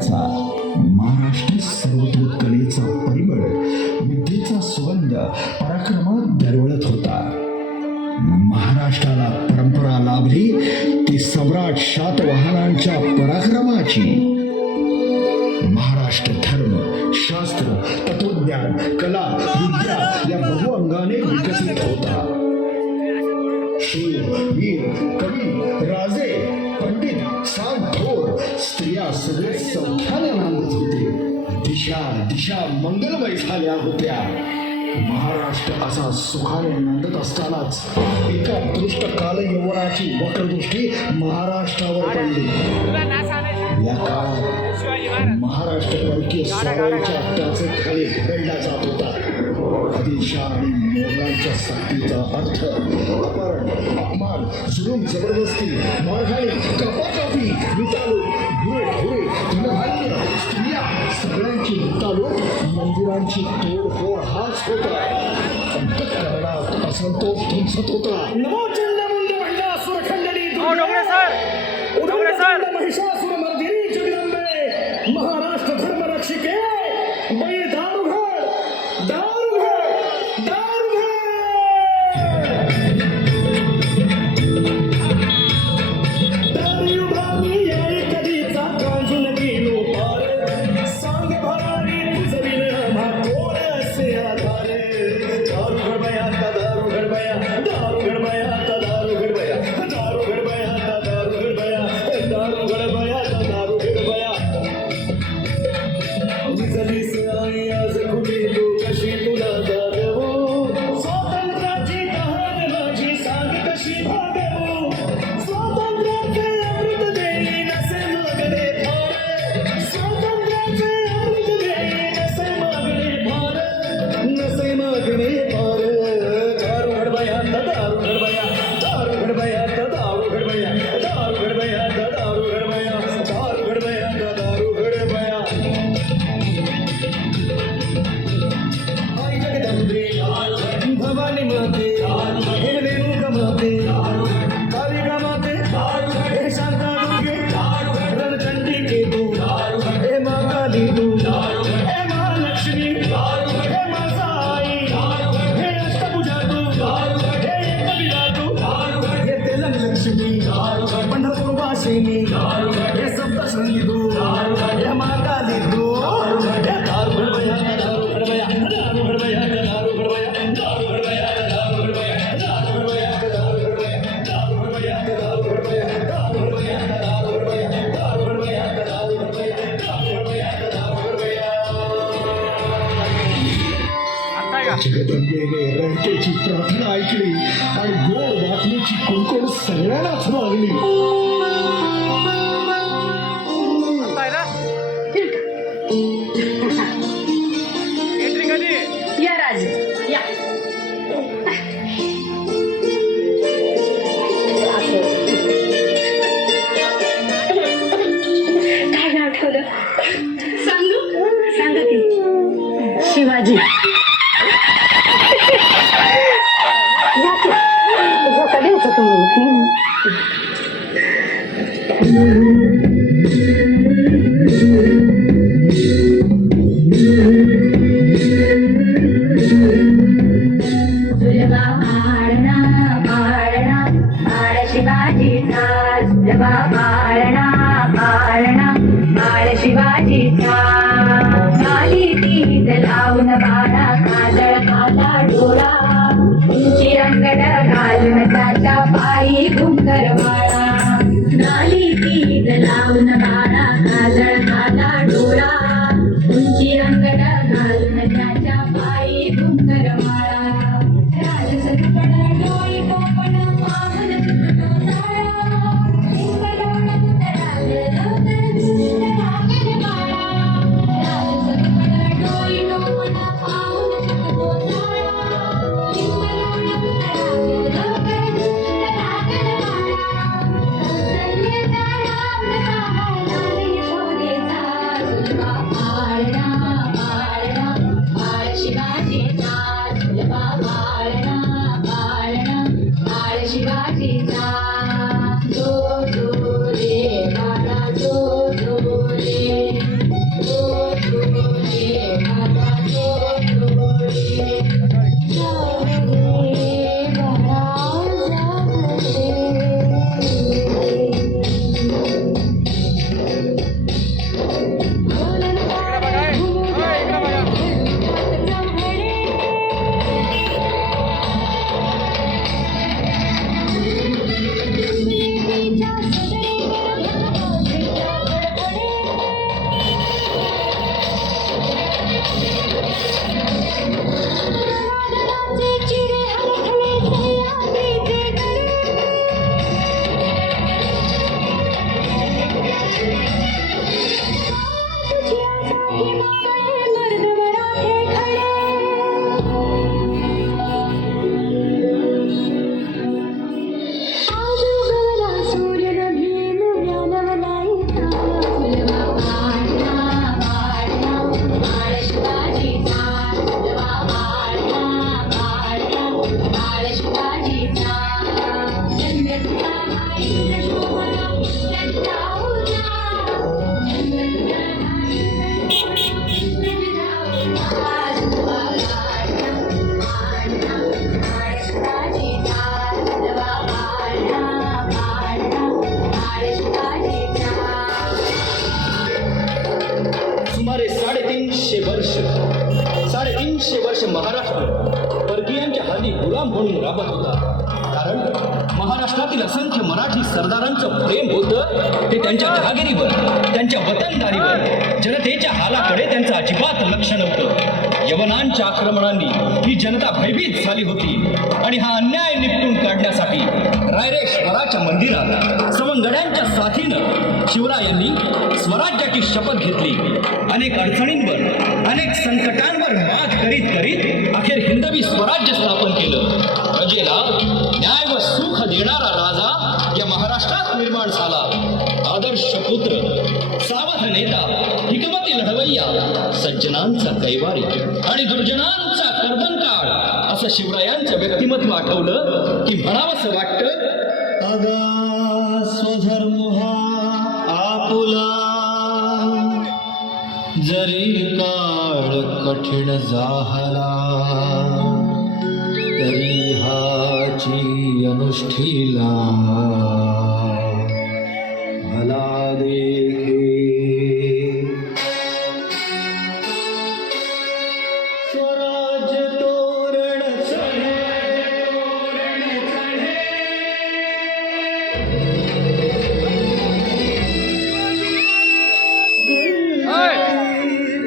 घडवण्याचा महाराष्ट्र सर्वतोकलेचा परिमळ, विद्येचा सुगंध पराक्रमात दरवळत होता. महाराष्ट्राला परंपरा लाभली ती सम्राट शातवाहनांच्या पराक्रमाची. महाराष्ट्र धर्म, शास्त्र, तत्वज्ञान, कला, विद्या या बहुअंगाने विकसित होता. शूर, वीर, कवी, राजे, पंडित, सांग, थोर, स्त्रिया सगळे सौख्याने नांदत होते. दिशा दिशा मंगलमय झाल्या होत्या. महाराष्ट्र असा सुखाने नांदत असतानाच एका दृष्ट काल यवनाची वक्रदृष्टी महाराष्ट्रावर पडली. या काळात महाराष्ट्र परकीय स्वारांच्या हट्टाचे खळे फेडला जात होता. आदिलशाह आणि मोगलांच्या सक्तीचा अर्थ अपहरण, अपमान, जुलूम, जबरदस्ती, मारहाणी, कापाकापी, लुटालूट, घुरे, धनधान्य, स्त्रिया सगळ्यांची लुटालूट, मंदिरांची तोडफोड हाच होता. अंतःकरणात असंतोष धुमसत होता. महिषासुर मर्दिनी जगदंबे, महाराष्ट्र धर्म रक्षिके, बळी दारुघर, दारुघर, दारुघर. दारू भामी याई कधीचा कांजून गेलो पार, सांग भरारी तुझविन भाकोर असे आधारे. दारुघर बया, दारुघर बया, दारुघर बया, दारुघर बया, दारुघर बया, दारुघर बया, दारुघर बया, दारुघर बया. निजलीस आई आज खुली तू कशी तुला जागवू, स्वातंत्र्याची कहाण माझी सांग कशी भागवू. स्वातंत्र्याचे अमृत देई नसे मागणे फार, स्वातंत्र्याचे अमृत देई नसे मागणे फार, नसे मागणे फार. दारुघर बया, दारुघर बया, दारुघर बया, दारुघर बया, दारुघर बया, दारुघर बया, दारुघर बया, दारुघर बया. आई जगदंबे, भवानी माते, हे रेणुका माते, कालिका माते, हे शांता दुर्गे, रणचंडिके तू, हे माँ काली तू, हे महालक्ष्मी, हे माँ साई, हे अष्टभुजा तू, हे एकविरा तू, हे तेलंग लक्ष्मी, पंढरपूर वासिनी, हे सप्तशृंगी तू, हे माँ काली तू. हे दारुघर बया, दारुघर बया, दारुघर बया, दारुघर बया, दारुघर बया, दारुघर बया, दारुघर बया, दारुघर बया, दारुघर बया, दारुघर बया, दारुघर बया, दारुघर बया, दारुघर बया, दारुघर बया, दारुघर बया, दारुघर बया. जगदंबेने रयतेची प्रार्थना ऐकली आणि गोड बातमीची कुणकुण सगळ्यांनाच मागली. या राज या. काय आठवलं सांगू, सांगा की. शिवाजी झोका द्यायचं तुम्ही. शिवाजीचा झाली तीज लावून बाळा, काजळ काला डोळा, उंची रंगड घालून त्याच्या पायी घुंगरवाळा. झाली तीज लावून बाळा, काजळ काला डोळा, उंची रंगड घालून त्याच्या पायी घुंगरवाळा. राजसत्पड डोळी कोपण पावन सुटतो ताळा, इंगलोण उतराल लवकर दुष्ट रागण बाळा. सुमारे 350 वर्ष महाराष्ट्र परकीयांच्या हाती गुलाम म्हणून राबत होता. कारण महाराष्ट्रातील असंख्य मराठी सरदारांचं प्रेम होतं ते त्यांच्या जहागिरीवर, त्यांच्या वतनदारीवर. जनतेच्या हालाकडे त्यांचं अजिबात लक्ष नव्हतं. यवनांच्या आक्रमणांनी ही जनता भयभीत झाली होती आणि हा अन्याय निपटून काढण्यासाठी रायरेश्वराच्या मंदिरात सवंगड्यांच्या साथीनं शिवरायांनी स्वराज्याची शपथ घेतली. अनेक अडचणींवर, अनेक संकटांवर मात करीत करीत अखेर हिंदवी स्वराज्य स्थापन केलं. प्रजेला न्याय व सुख देणारा राजा या महाराष्ट्रात निर्माण झाला. आदर्श पुत्र, सावध नेता, हिकमती लढवय्या, सज्जनांचा कैवारी आणि दुर्जनांचा कर्दनकाळ असं शिवरायांचं व्यक्तिमत्व आठवलं की म्हणावंसं वाटतं, अगा स्वधर्म हा आपुला, जरी काळ कठीण झाला तरी हाची अनुष्ठीला भला देखे. स्वराज्य तोरण चढे,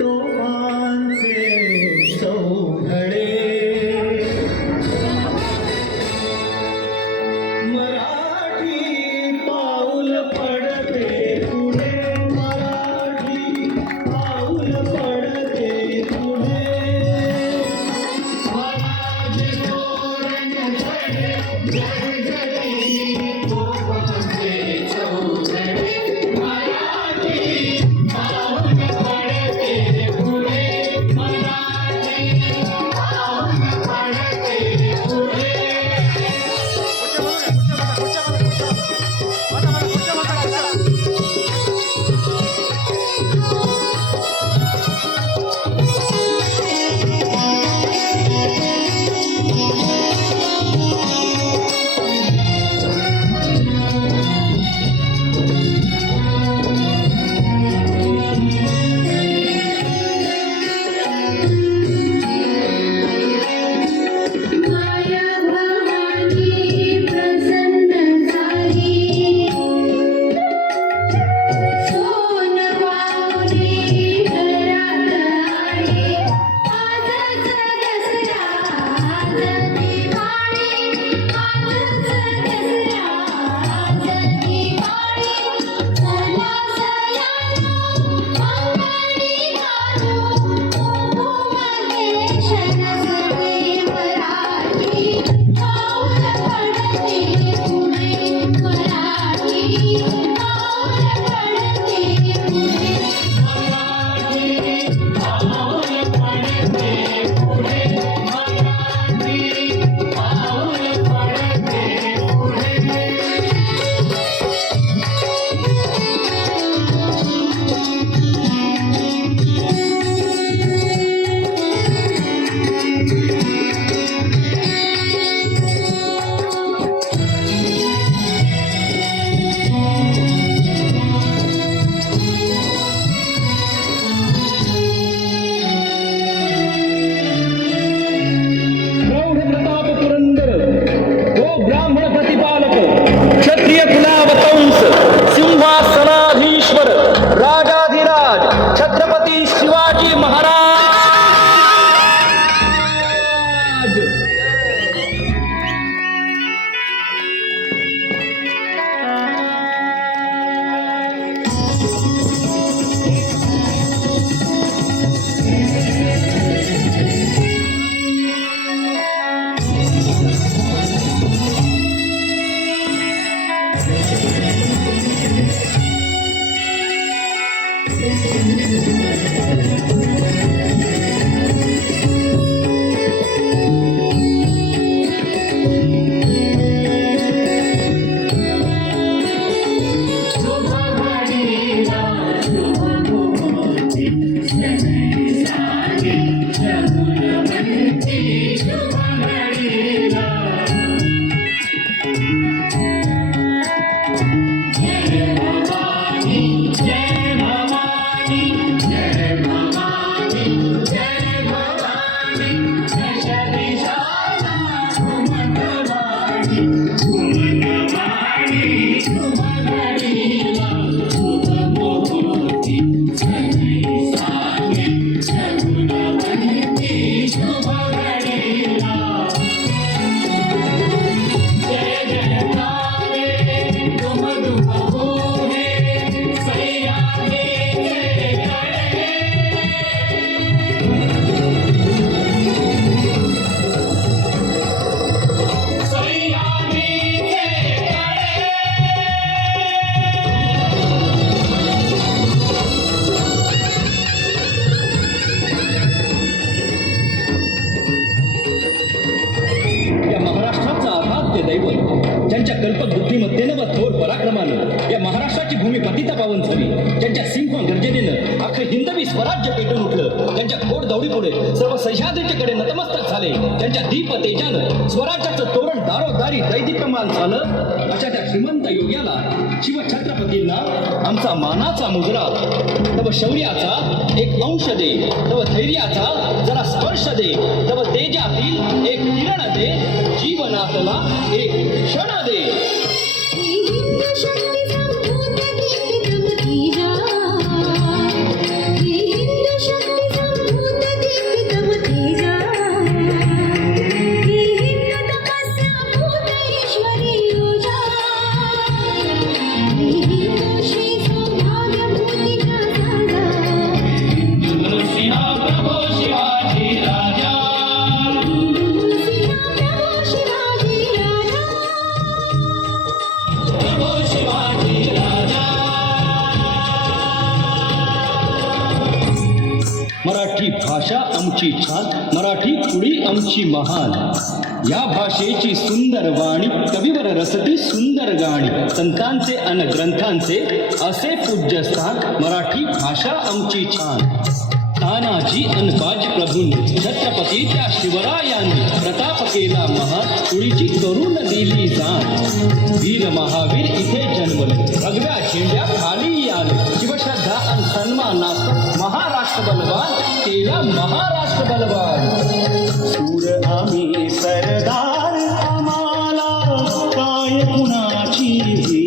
तोफांचे चौघडे, मराठी पाऊल पडते पुढे, मराठी पाऊल पडते पुढे. स्वराज्य तोरण चढे, जगजगी तोफांचे चौघडे, मराठी पाऊल पडते पुढे, मराठी पाऊल पडते पुढे. माया भवानी प्रसन्न झाली, सोन वावली घरात आली. आजच दसरा, आज दिवाळी, आजच दसरा, आज दिवाळी. चला सयानो मंगळी गाणो, कुंकुमलेश नसते मराठी, पाऊल पडते पुढे, मराठी पाऊल पडते पुढे, मराठी पाऊल पडते पुढे, मराठी पाऊल पडते पुढे. प्रौढ प्रताप पुरंदर, ओ ब्राह्मण प्रतिपालक, क्षत्रिय कुलावतंस, सिंहासनाधीश्वर, राजाधिराज छत्रपती शिवाजी महाराज. गर्जनेनं अख्खं हिंदवी स्वराज्य पेटून उठलं. त्यांच्या घोड दौडीपुढे सर्व सह्याद्रीच्याकडे नतमस्तक झाले. त्यांच्या दीप तेजानं स्वराज्याचं तोरण दारोदारी दैदिप्यमान झालं. अशा त्या श्रीमंत योग्याला शिवछत्रपतींना आमचा मानाचा मुजरा. तव शौर्याचा एक अंश दे, तव धैर्याचा जरा स्पर्श दे, तव तेजातील एक किरण दे, जीवनातला एक क्षण दे. हिंद शक्ती संभूत दीप्तम तेजा, हिंद शक्ती संभूत दीप्तम तेजा, हिंद तपस्या भूत ईश्वरी योजा, हिंद श्री सौभाग्य भूतिका साजा. सिंहा प्रभो शिवाजी राजा. सिंहा प्रभो शिवाजी राजा. प्रभो शिवाजी राजा. मराठी भाषा आमची छान, मराठी कुडी आमची महान. या भाषेची सुंदर वाणी, कविवर रसती सुंदर गाणी. संतांचे अन ग्रंथांचे असे पूज्य स्थान, मराठी भाषा आमची छान. तानाजी अन बाजी प्रभूंनी, छत्रपती त्या शिवरायांनी प्रताप केला महान, कुळीची करून दिली जाण. वीर महावीर इथे जन्मले, भगव्या झेंड्या खाली आले. शिवश्रद्धा अन सन्मानात महाराष्ट्र बलवान केला महाराष्ट्र बलवान. सूर आम्ही सरदार, आम्हाला काय कुणाची भीती.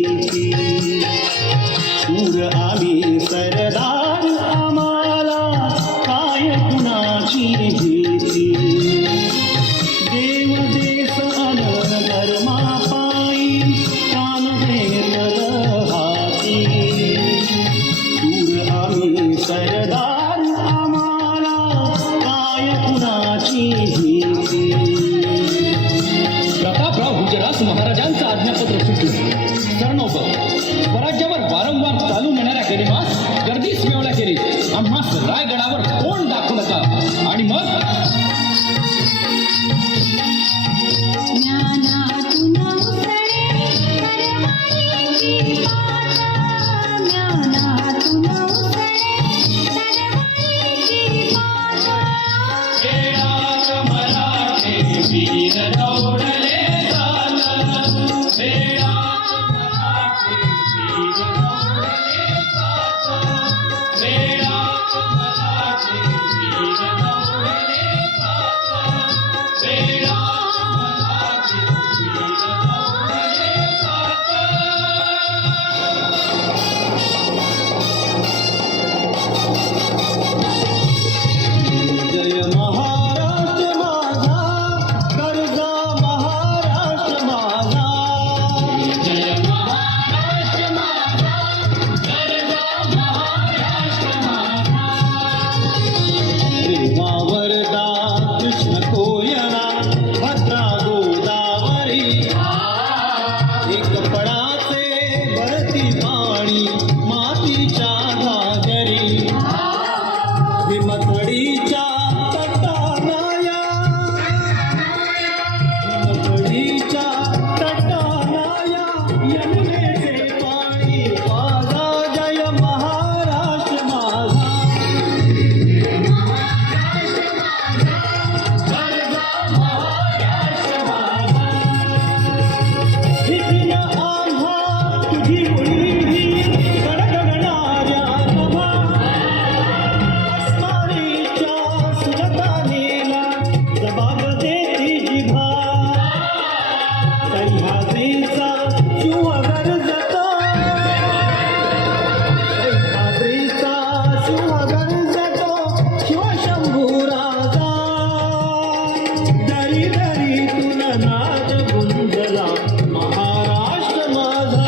सूर आम्ही सरदार, आम्हाला काय कुणाची भीती. देव देश अन धर्मा पायी प्राण देतल हाती. सूर आम्ही सरदार, आम्हाला काय कुणाची भीती. प्रतापराव हुजरास महाराजांचं आज्ञापत्र सुटलं. सरनोब स्वराज्यावर वारंवार चालू म्हणणाऱ्या गरिमास गर्दीच वेवळ्या केली. आम्हास रायगडावर कोण दाखवू नका. आणि मग ज्ञानातून उसळे तरवारीची पाता, ज्ञानातून उसळे तरवारीची पाता. जय महाराष्ट्र माझा, गरजा महाराष्ट्र माझा. जय महाराष्ट्र माझा, गरजा महाराष्ट्र माझा. प्रेमावरदा कृष्ण कोयना, भद्रा गोदावरी. एक पडाचे भरती पाणी, मातीच्या घागरी. हिमथडीच्या तटानाया, हिमथडीच्या तटानाया, यमुनेचे पाणी माझा. जय महाराष्ट्र माझा. इथून आम्हा तुझी मुली गडगडणाऱ्या नभा. अस्मारीच्या सुरतानेला जबाब देती जिभा. सह्याद्रीचा शिव गरजतो, सह्याद्रीचा शिव गरजतो, शिवशंभू राजा. दरी दरीतून नाद गुंजला महाराष्ट्र माझा.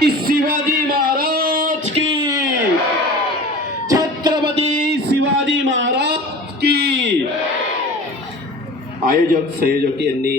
शिवाजी महाराज की, छत्रपती शिवाजी महाराज की. आयोजक संयोजक यांनी